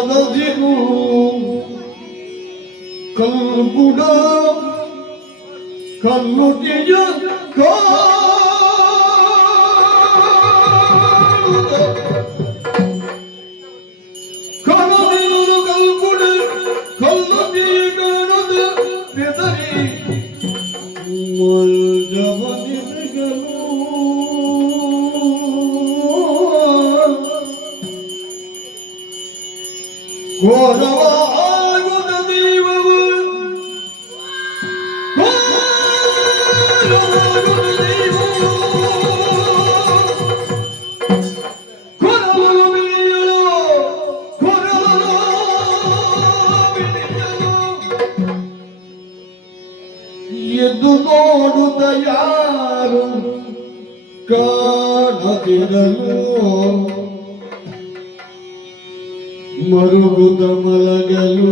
ಮನದಿಗೂ ಕಲ್ಗುಡ ಕಲ್ಲುಟಿಯ ಕಣದಿರು ಕಲ್ಗುಡ ಕಲ್ಲುಟಿಯ ಕಾಣದ ಬೆದರಿ ಜವನಿರಗಲು ಘೋರವಾಗುದ ದೈವವು ಘೋರವಾಗುದ ದೈವವು ಕೊರಲು ಬಿಳಿಯಲು ಕೊರಲು ಬಿಳಿಯಲು ಎದ್ದು ನೋಡುತ್ತ ಯಾರು ಕಾಣದಿರಲು ಮರುಗುದ ಮಲಗಲು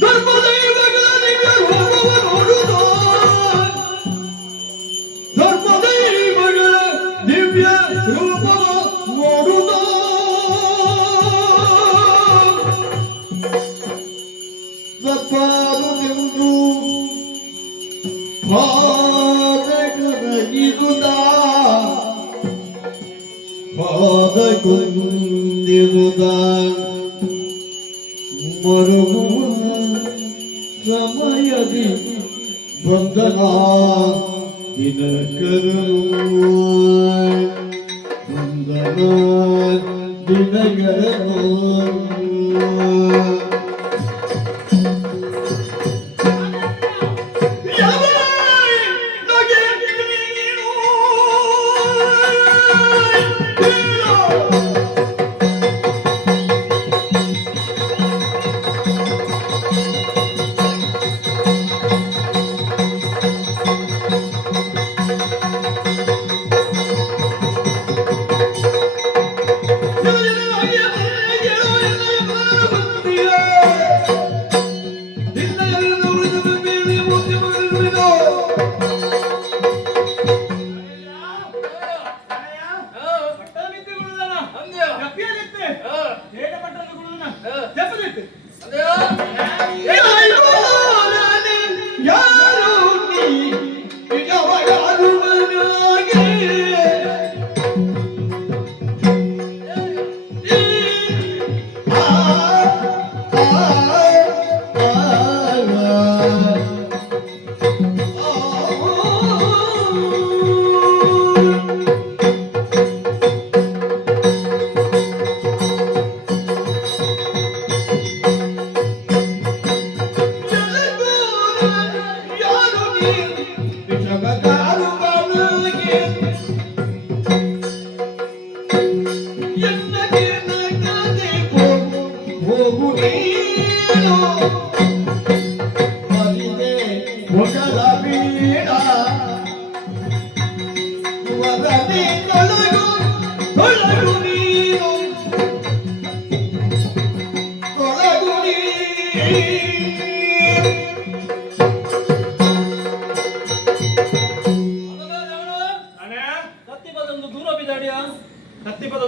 ಧರ್ಮದೈವಗಳ ದಿವ್ಯ ರೂಪವ ನೋಡುತ್ತ ಧರ್ಮದೈವಗಳ ದಿವ್ಯ ರೂಪವ ನೋಡುತ್ತ ತಪ್ಪಾದುದೆಂದು ಪಾದಗೊಂದಿರುದ ಮರುಗುವ ಸಮಯದಿ ಬಂಧನ ದಿನಕರನು ಬಂಧನ ದಿನಕರನು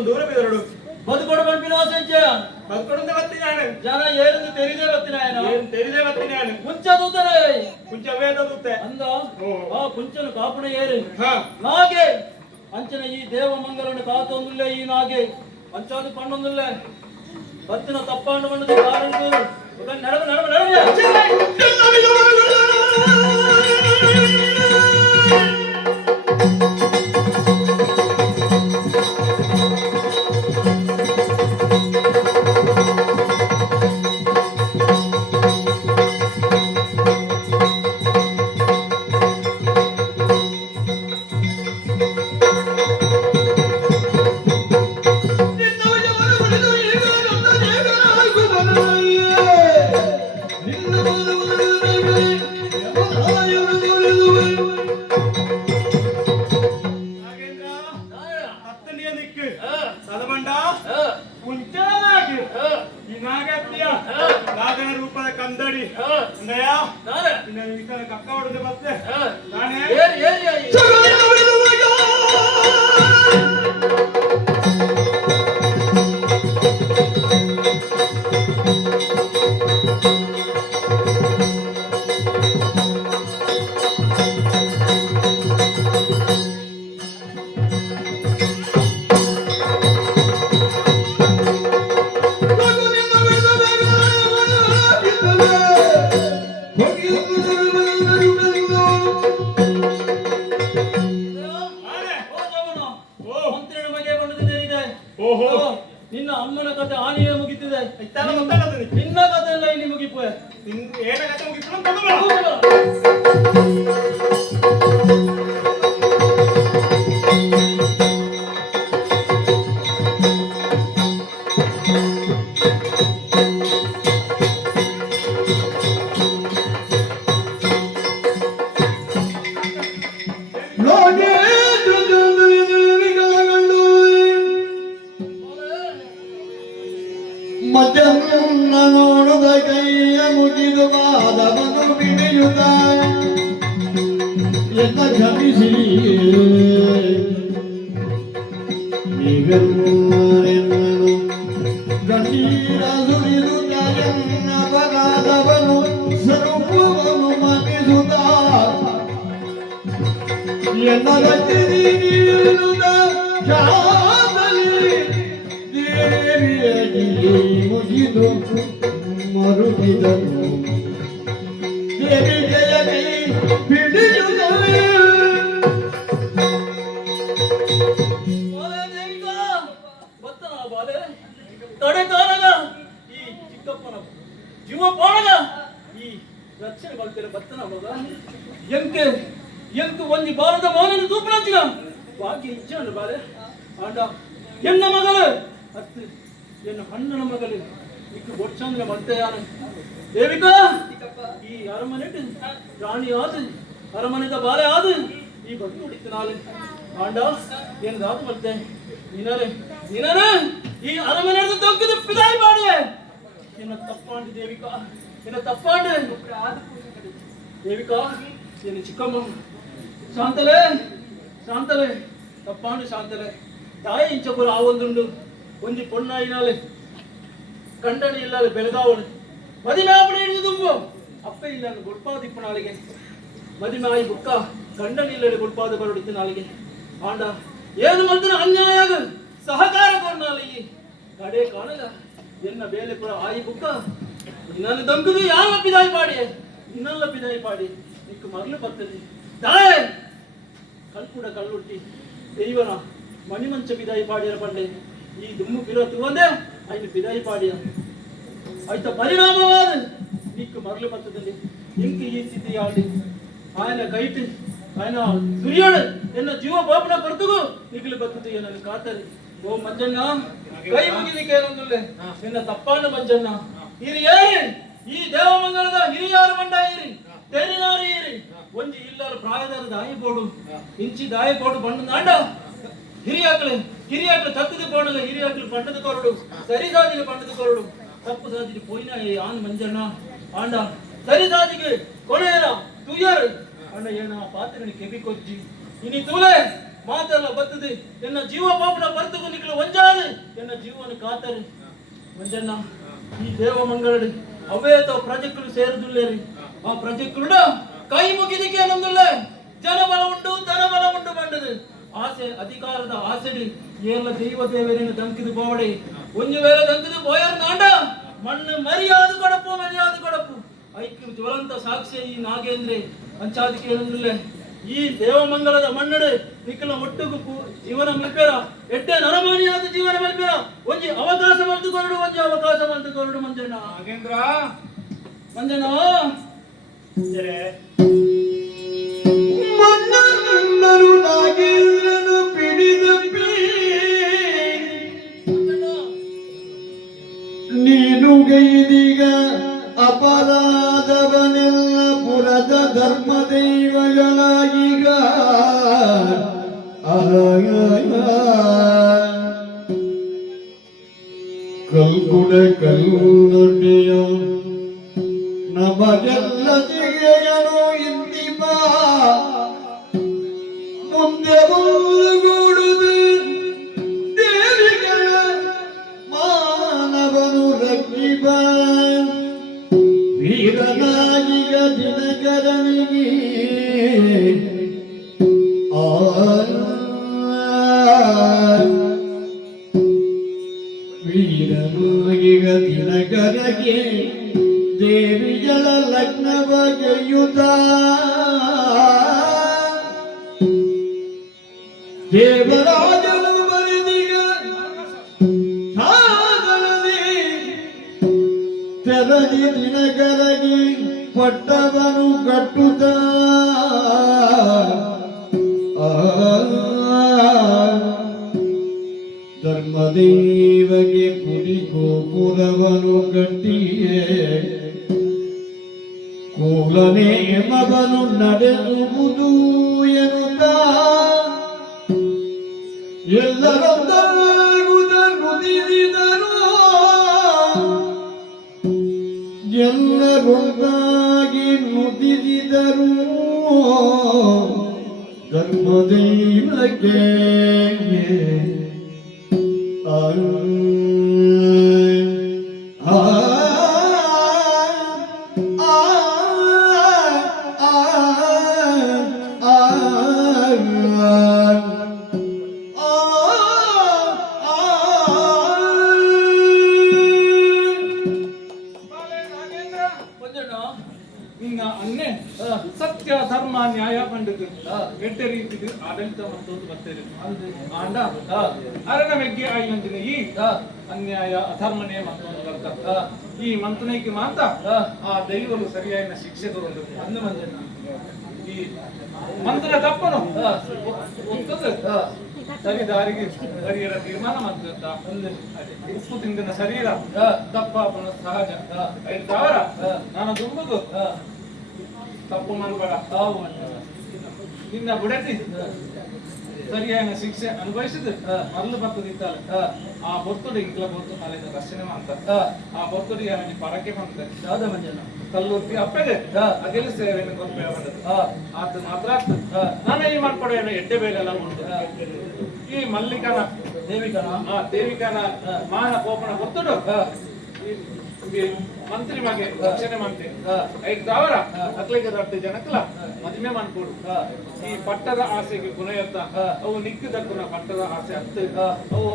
ದೂರ ಬಿದರಡು ಬದುಕೊಡು ಬಂಪಿನ ಸಂಜಯ ಬದುಕೊಡುಂದೆ ಬತ್ತಿನಾನೆ ಜನ ಏರೆಂದು ತೆರಿದೇ ಬತ್ತಿನಾಯನ ತೆರಿದೇ ಬತ್ತಿನಾನೆ ಕುಂಚ ದೂತರೆ ಕುಂಚ ವೇದ ದೂತೆ ಅಂದ ಆ ಕುಂಚನು ಕಾಪುಣ ಏರಿ ಹಾ ನಾಗೆ ಅಂಚನ ಈ ದೇವ ಮಂಗಲನ್ನು ಕಾತೊಂದಿಲ್ಲ ಈ ನಾಗೆ ಪಂಚಾದು ಪಣ್ಣೊಂದಿಲ್ಲ ಬತ್ತಿನ ತಪ್ಪಾಂಡು ಬಂಡದ ಕಾರಣ ನಡವ ನಡವ ನಡವ ರೂಪದ ಕಂದಡಿ ಕಕ್ಕ ಹೊಡೆದು ಮತ್ತೆ ರಾಣಿಯೇ ಮುಗಿತಿದೆ. ಇತ್ತಾಗ ಗೊತ್ತಾಗತ್ತೆ ನಿನಗೆ. ನಿನ್ನ ಕಥೆ ಎಲ್ಲ ಇಲ್ಲಿ ಮುಗಿಪೋಯೆ. ಏನ ಕಥೆ ಮುಗಿತು ಅಂತ ತಗೊಂಡು ಮಜನ್ನ ನೋಡುವ ಕೈಯ ಮುಗಿದು ಪಾದವನ್ನು ಬಿಡಿಯುತ್ತ ಎನ್ನ ಕ್ಷಮಿಸಿ ನೀವೆಲ್ಲರೆನ್ನನು ಕಣ್ಣೀರ ಸುರಿದುತ್ತ ಎನ್ನ ಅಪರಾಧವನ್ನು ಸ್ವರೂಪವನ್ನು ಮನ್ನಿಸುತ್ತ ಎನ್ನ ರಕ್ಷಿಸಿ ನೀಡುತ್ತ ದೇವಿಯಾಗಿ ಮುಗಿದು ಮರುಗಿದನು ದೇವಿಗೆಯ ಕೈ ಬಿಡಿಯುತ್ತವೆ. ತಡೆದಾರಗ ಈ ಚಿಕ್ಕಪ್ಪನ ಜೀವ ಬಾಳಗ ಈ ರಕ್ಷಣೆ ಮಾಡ್ತಾರೆ ಬತ್ತನ ಮಗ ಎಂಕೆ ಎಂಕು ಒಂದಿ ಬಾರದ ಮೌನ ತೂಪಣಂಚಿಗ ಬಾಕಿ ಇಚ್ಛೆ ಬಾಳೆ ಆಂಡ ಎನ್ನ ಮಗಳು ಅತ್ತು ಎನ್ನ ಅಣ್ಣನ ಮಗಳು ಇಕ್ಕು ಬೊಡ್ಚಂದ್ರ ಮತ್ತೆ ಯಾರು ದೇವಿಕಾ ಈ ಅರಮನೆ ರಾಣಿ ಆದು ಅರಮನೆದ ಬಾಲೆ ಆದು ಈ ಬದು ಹೊಡಿತು ನಾಳೆ ಆಂಡ ಏನು ದಾದು ಮತ್ತೆ ನೀನಾರೆ ಈ ಅರಮನೆ ದೊಗ್ಗದ ಪಿದಾಯಿ ಮಾಡಿ ಎನ್ನ ತಪ್ಪಾಂಡು ದೇವಿಕಾ ಎನ್ನ ತಪ್ಪಾಂಡು ದೇವಿಕಾ ಎನ್ನ ಚಿಕ್ಕಮ್ಮ ಶಾಂತಲೆ ತಪ್ಪಾಂಡು ಶಾಂತಲೆ ತಾಯಿ ಇಂಚಪುರ ಆ ಒಂದುಂಡು ಒಂಜಿ ಪೊಣ್ಣಾಯಿನಾಲೆ ಕಂಡಣಿ ಇಲ್ಲಾಲೆ ಬೆಳಗಾವಳು ಮದಿಮಾಪಣೆ ಹಿಡಿದು ತುಂಬು ಅಪ್ಪ ಇಲ್ಲ ಗೊಡ್ಪಾದಿಪ್ಪು ನಾಳಿಗೆ ಮದಿಮಾಯಿ ಬುಕ್ಕ ಗಂಡನಿ ಇಲ್ಲದೆ ಗೊಡ್ಪಾದ ಬರಡಿತ್ತು ನಾಳಿಗೆ ಆಂಡ ಏನು ಮಾಡ್ತಾನೆ ಅನ್ಯಾಯ ಸಹಕಾರ ಕೊಡ್ನಾಲಿ ಕಡೆ ಕಾಣಗ ಎನ್ನ ಬೇಲೆ ಪುರ ಆಯಿ ಬುಕ್ಕ ನನ್ನ ದಂಕದು ಯಾವ ಪಿದಾಯಿ ಪಾಡಿ ಇನ್ನಲ್ಲ ಪಿದಾಯಿ ಪಾಡಿ ನಿಕ್ಕು ಮರಳು ಬರ್ತದೆ ತಾಳೆ ಕಲ್ಪುಡ ಕಲ್ಲುಟ್ಟಿ ದೈವನ ಮಣಿಮಂಚ ಪಿದಾಯಿ ಪಾಡಿಯರ ಪಂಡೆ ಈ ದುಮ್ಮು ಪಿರೋತು ಒಂದೇ ಐದು ಪಿದಾಯಿ ಪಾಡಿಯ ಆಯ್ತ ಪರಿಣಾಮವಾದ ನಿಕ್ಕು ಮರಳು ಬರ್ತದಲ್ಲಿ ಇಂಕು ಈ ಸ್ಥಿತಿ ಆಡಿ ಆಯನ ಕೈಟ್ ಆಯನ ಸುರಿಯೋಳು ಎನ್ನ ಜೀವ ಬಾಪನ ಬರ್ತಗೂ ನಿಗ್ಲು ಬರ್ತದೆ ನನ್ನ ಕಾತರಿ ಓ ಮಂಜಣ್ಣ ಕೈ ಮುಗಿಲಿಕ್ಕೆ ಏನೊಂದಿಲ್ಲ ನಿನ್ನ ತಪ್ಪಾಂಡ ಮಂಜಣ್ಣ ಇರಿ ಏರಿ ಈ ದೇವಮಂಗಲದ ಹಿರಿಯಾರು ಮಂಡ ಇರಿ ತೆರಿನಾರಿ ಇರಿ ಒಂಜಿ ಇಲ್ಲರ ಪ್ರಾಯದಾರ ದಾಯಿ ಬೋಡು ಇಂಚಿ ದಾಯಿ ಬೋಡು ಬಂಡು ನಾಂಡ ಹಿರಿಯಾಕ್ಳು ತತ್ತದ ಬೋಡಲ್ಲ ಹಿರಿಯಾಕ್ಳು ಪಂಡದ ಕೊರಡು ಸರಿ ಸಾದಿಗೆ ಪಂಡದ ಕೊರಡು ತಪ್ಪು ಸಾದಿಗೆ ಪೋಯಿನ ಆನ್ ಮಂಜಣ್ಣ ಆಂಡ ಸರಿ ಸಾದಿಗೆ ಕೊನೆಯರ ತುಯ್ಯರು ಅಣ್ಣ ಏನ ಪಾತ್ರೆ ಕೆಬಿ ಕೊಜ್ಜಿ ಇನಿ ತೂಲೆ ಮಾತೆಲ್ಲ ಬರ್ತದೆ ಎನ್ನ ಜೀವ ಪಾಪನ ಬರ್ತಗೂ ನಿಕ್ಲು ಒಂಜಾದು ಎನ್ನ ಜೀವನ ಕಾತರಿ ಮಂಜಣ್ಣ ಈ ದೇವಮಂಗಲಡಿ ಅವೇತ ಪ್ರಜೆಗಳು ಸೇರುದಿಲ್ಲೇರಿ ಆ ಪ್ರಜೆಕುರುಡ ಕೈ ಮುಗಿದಿಕ್ಕೆ ಅನ್ನೊಂದಿಲ್ಲ ಜನಬಲ ಉಂಟು ಧನಬಲ ಉಂಟು ಬಂಡದು ಆಸೆ ಅಧಿಕಾರದ ಆಸೆಡಿ ಏಲ್ಲ ದೈವ ದೇವರಿನ ದಂಕಿದು ಬೋವಡಿ ಒಂಜು ವೇಳೆ ದಂಕಿದು ಬೋಯರ್ ನಾಂಡ ಮಣ್ಣು ಮರ್ಯಾದ ಕೊಡಪು ಐಕ್ಯ ಜ್ವಲಂತ ಸಾಕ್ಷಿ ಈ ನಾಗೇಂದ್ರೆ ಅಂಚಾದಿಕೆ ಏನಂದಿಲ್ಲ ಈ ದೇವಮಂಗಲದ ಮಣ್ಣಡು ನಿಕ್ಕಲ ಒಟ್ಟುಗು ಜೀವನ ಮಲ್ಪೇರ ಎಡ್ಡೆ ನರಮಾನಿಯಾದ ಜೀವನ ಮಲ್ಪೇರ ಒಂಜಿ ಅವಕಾಶ ಮಲ್ತುಕೊರಡು ಮಂಜಣ್ಣ ನಾಗೇಂದ್ರ ಮಂಜಣ್ಣ ಮನ್ನರು ನಾಗೇಂದ್ರನು ಪಿಡಿದಪ್ಪಿ ನೀನು ಗೈದಿಗ ಅಪರಾಧವನೆಲ್ಲ ಪುರದ ಧರ್ಮ ದೈವಗಳಾಗೀಗ ಕಲ್ಗುಡ ಕಲ್ಲುಂಡಿಯ ನಮಗೆಲ್ಲ ತೆಗೆಯನು ಇಂದಿಮ ಮುಂದೆ ಮೂರುಗೂಡುದು ದೇವಿಗಳ ಮಾನವನು ರಕ್ಷಿಬ ವೀರನಾಗಿಗ ದಿನಕರನಿಗೆ ವೀರನಾಗಿಗ ದಿನಕರಗೆ ದೇವಿಗಳ ಲಗ್ನವಗೆಯುತ ದೇವರಾಜನು ಬರೆದಿಗ ಸಾಧನದೇ ತೆರದಿ ದಿನಕರಗಿ ಪಟ್ಟವನು ಕಟ್ಟುತ್ತ ಧರ್ಮದೇವಗೆ ಗುಡಿ ಗೋಪುರವನು ಕಟ್ಟಿಯೇ ಕೂಲನೆ ಮಗನು ನಡೆಸುವುದು ಎನ್ನುತ್ತ ಎಲ್ಲರೊಂದಾಗುವುದಿರಿದರು ಎಲ್ಲರೊಂದಾಗಿ ನುಡಿದಿದರು ಧರ್ಮದೇವಕ್ಕೆ ಆ ನಿನ್ನ ಅನ್ನೆ ಸತ್ಯ ಧರ್ಮ ನ್ಯಾಯ ಪಂಡಿತು ಎಡ್ಡೆ ರೀತಿದು ಆಡಳಿತ ಮತ್ತೊಂದು ಬರ್ತದೆ ಆಂಡ ಅರಣ ಮೆಗ್ಗೆ ಆಯ್ಲಂತಿನ ಈ ಅನ್ಯಾಯ ಅಧರ್ಮನೇ ಮತ್ತೊಂದು ಬರ್ತ ಈ ಮಂತ್ರನಿಗೆ ಮಾತ್ರ ಆ ದೈವಲು ಸರಿಯಾದ ಶಿಕ್ಷೆ ತಗೊಂಡು ಅಂದು ಮಂಜನ ಈ ಮಂತ್ರ ತಪ್ಪನು ಒತ್ತದು ಸರಿ ದಾರಿಗೆ ಸರಿಯರ ತೀರ್ಮಾನ ಮಂತ್ರ ಉಪ್ಪು ತಿಂದಿನ ಶರೀರ ತಪ್ಪ ಸಹಜ ಅವರ ನಾನು ದುಂಬುದು ತಪ್ಪು ಮಾಡಬೇಡ ನಿನ್ನ ಬುಡತಿ ಸರಿಯಾದ ಶಿಕ್ಷೆ ಅನುಭವಿಸಿದ ಮರಳು ಬರ್ತದಿತ್ತಲ್ಲ ಆ ಬೊತ್ತುಡು ಇಂಕ್ಲ ಬೊತ್ತು ಮಲೆದ ರಕ್ಷಣೆ ಮಾಡ್ತ ಆ ಬೊತ್ತುಡಿಗೆ ಅವನಿಗೆ ಪರಕೆ ಮಾಡ್ತಾರೆ ಯಾವ್ದ ಮಂಜನ ಕಲ್ಲುರ್ತಿ ಅಪ್ಪಗೆ ಅಗೆಲು ಸೇವೆಯನ್ನು ಕೊಟ್ಟು ಆತ ಮಾತ್ರ ನಾನು ಏನ್ ಮಾಡ್ಕೊಡೋಣ ಎಡ್ಡೆ ಬೇಲೆಲ್ಲ ಉಂಟು ಈ ಮಲ್ಲಿಕನ ದೇವಿಕನ ಮಾನ ಕೋಪನ ಬೊತ್ತುಡು ಮಂತ್ರಿ ಮಗೆ ರಕ್ಷಣೆ ಮಾಡ್ತೇನೆ ಐದು ಸಾವಿರ ಅಕ್ಲಿಗೆ ರಡ್ಡು ಜನಕ್ಕಲ ಮದುವೆ ಮಾಡ್ಕೊಡು ಈ ಪಟ್ಟದ ಆಸೆಗೆ ಪುನಯತ್ತ ಅವು ನಿಕ್ಕು ದಕ್ಕುನ ಪಟ್ಟದ ಆಸೆ ಹತ್ತು ಅವು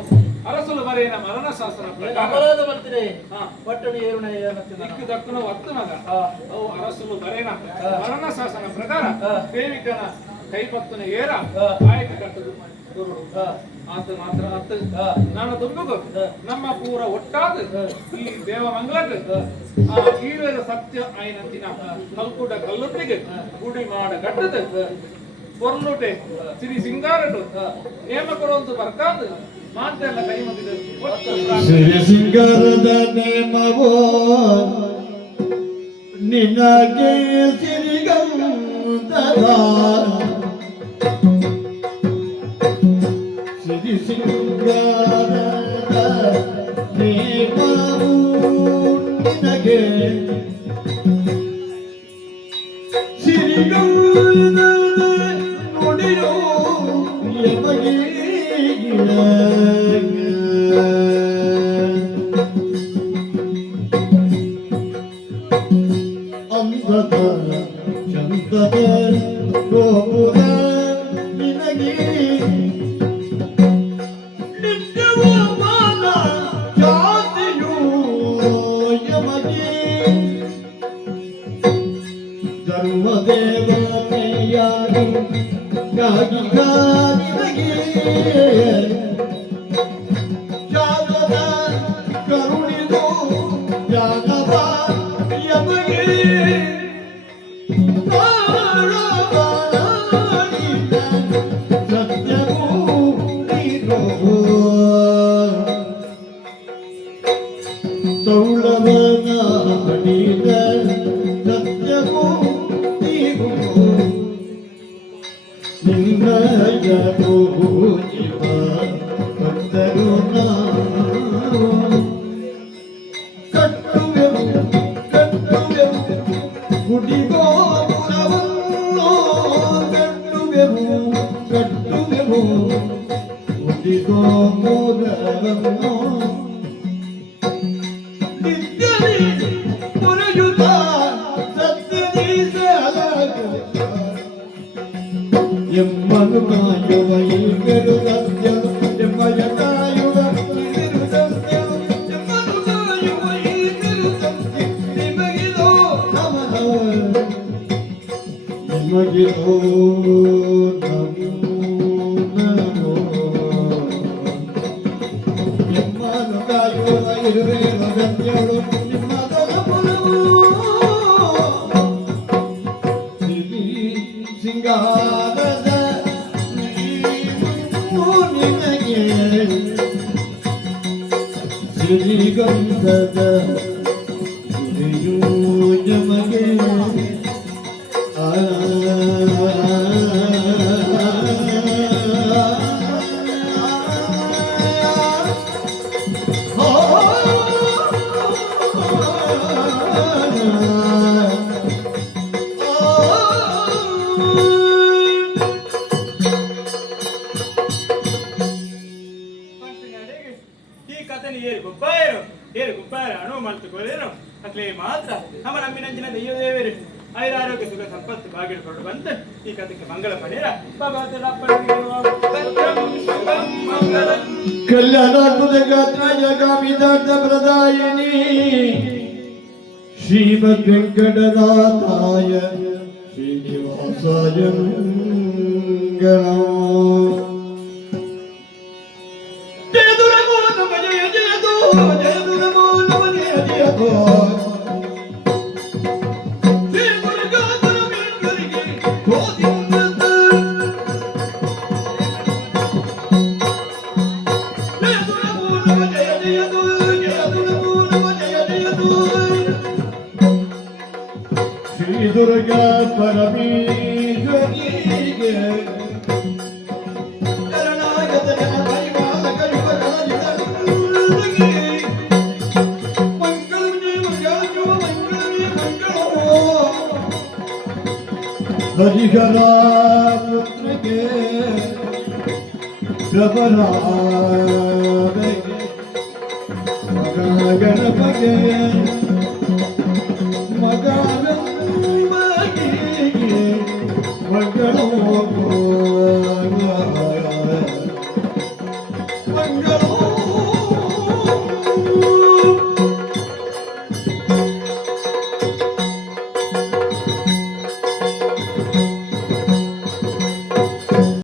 ಅರಸುಲು ಬರೆಯನ ಮರಣ ಶಾಸನ ಅಪರಾಧ ಮಾಡ್ತೀರಿ ಪಟ್ಟಣ ಏರುಣ ನಿಕ್ಕು ದಕ್ಕುನ ಹತ್ತು ಮಗ ಅವು ಅರಸುಲು ಬರೆಯನ ಮರಣ ಶಾಸನ ಪ್ರಕಾರ ದೇವಿಕನ ಕೈಪತ್ತನ ಏರ ಆಯಕ ಕಟ್ಟದು ಆತ ಮಾತ್ರ ಆತ ನಾನು ದುರ್ಗು ನಮ್ಮ ಪೂರ ಒಟ್ಟಾದ ಈ ದೇವಮಂಗಲಕ್ಕೆ ಆ ಈವೇರ ಸತ್ಯ ಆಯ್ನಂತಿನ ಕಲ್ಕುಡ ಕಲ್ಲುಟ್ಟಿಗೆ ಗುಡಿ ಮಾಡ ಗಡ್ಡದ ಪೊರ್ಲುಟೆ ಸಿರಿ ಸಿಂಗಾರಡು ನೇಮ ಕೊಡುವಂತ ಬರ್ಕಾದ ಮಾತೆಲ್ಲ ಕೈ ಮಗಿದ ಸಿರಿ ಸಿಂಗಾರದ ನೇಮವೋ ನಿನಗೆ ಸಿರಿಗಂಧದ ಸಿರಿ ಸಿಂಗಾರದ ನೇಮವು ನಿನಗೆ ಸಿರಿಗಂಧದ ನುಡಿಯೋ ಯಮಗೆ ಅಂಧದ ಚಂದದ ಗೋಪುರ ನಿನಗೆ ನಿತ್ಯವ ಮಾನ ಜಾತಿಯು ಯಮಗೆ ಧರ್ಮದೇವತೆಯಾಗಿ ನಿನಗೆ ಜಾಗದ ಕರುಣಿದು ಜಾಗವ ಯಮಗೆ ಸತ್ಯವೂ ನೀರೋ ತೌಳವನ ಹಡಿದ ಸತ್ಯವೂ ನೀರು ನಿನ್ನಯ ಜೀವ ಭಕ್ತರು ನಾವು ಕಟ್ಟುವೆವು ಗುಡಿ ಗೋಪುರವನ್ನು ಕಟ್ಟುವೆವು ಗುಡಿ ಗೋಪುರವನ್ನು ನಿತ್ಯದಿ ಪುರಯುತ ಸತ್ಯದಿ ಎಮ್ಮನು ಕಾಯುವ ಈಗರು ಸತ್ಯ ಎಮ್ಮಯ ಕಾಯುವ ಈಗರು ಸತ್ಯ ಎಮ್ಮನು ಕಾಯುವ ಈಗರು ಸತ್ಯ ನಿಮಗಿದೋ ನಮನ ನಿಮಗಿದೋ ನಮೋ ಎಮ್ಮನು ಕಾಯುವ ಇರುವೆ ಸತ್ಯಗಳು ನಿಮ್ಮ ಸಿಂಗಾರದ ನೀವು ನಿನಗೆ ಶ್ರೀಗಂಧದ ಕುಡಿಯೂ ಜಮಗೆ ಈ ಕಥೆನ ಏರಿ ಗೊಪ್ಪಾಯರು ಏರು ಗೊಪ್ಪಾಯ ಅಣು ಮಾಡ್ತುಕೊಳ್ಳೇನು ಅಕ್ಲೇ ಮಾತ್ರ ನಮ್ಮ ನಮ್ಮಿನಂಚಿನ ದೆಯ್ಯ ದೇವರು ಐರಾರೋಗ್ಯ ಸುಖ ಸಂಪತ್ತು ಬಾಗಿಡ್ಕೊಂಡು ಬಂತು ಈ ಕಥೆಗೆ ಮಂಗಳ ಪಡೆಯರ ಕಲ್ಯಾಣಾತ್ಮಕ ಗಾತ್ರಾಯ ಗಾಮಿದಾರ್ಥ ಪ್ರದಾಯಿನಿ ಶ್ರೀಮದ್ ವೆಂಕಟನಾಥಾಯ ಶ್ರೀನಿವಾಸಾಯ ಮಂಗಳಂ. ಜಯದು ನಮೋ ನಮ ಜಯ ಜಯದು ಜಯದು ನಮೋ ನಮ ಜಯ ಜಯದು ಶ್ರೀ ದುರ್ಗಾಧರಮೇಂದ್ರರಿಗೆ ಗೋವಿಂದ ಜಯದು ನಮೋ ನಮ ಜಯ ಜಯದು ಜಯದು ನಮೋ ನಮ ಜಯ ಜಯದು ಶ್ರೀ ದುರ್ಗಾ ಪರಮೇಶ್ವರಿಗೆ ಶರಣಾಗತ ಜನ ಪರಿಪಾಲಕ ಯುವರಾಜಿತರಿಗೆ ಮಂಗಳಮೇ ಮಂಗಳಮೋ ಮಂಗಳಮೇ ಮಂಗಳಮೋ ಹರಿಹರ ಪುತ್ರಗೆ ಪ್ರಭರಾಮಗೆ ಮಗ ಗಣಪಗೆ ಮಗ ಮಂಗಳೋ ಮಂಗಳೋ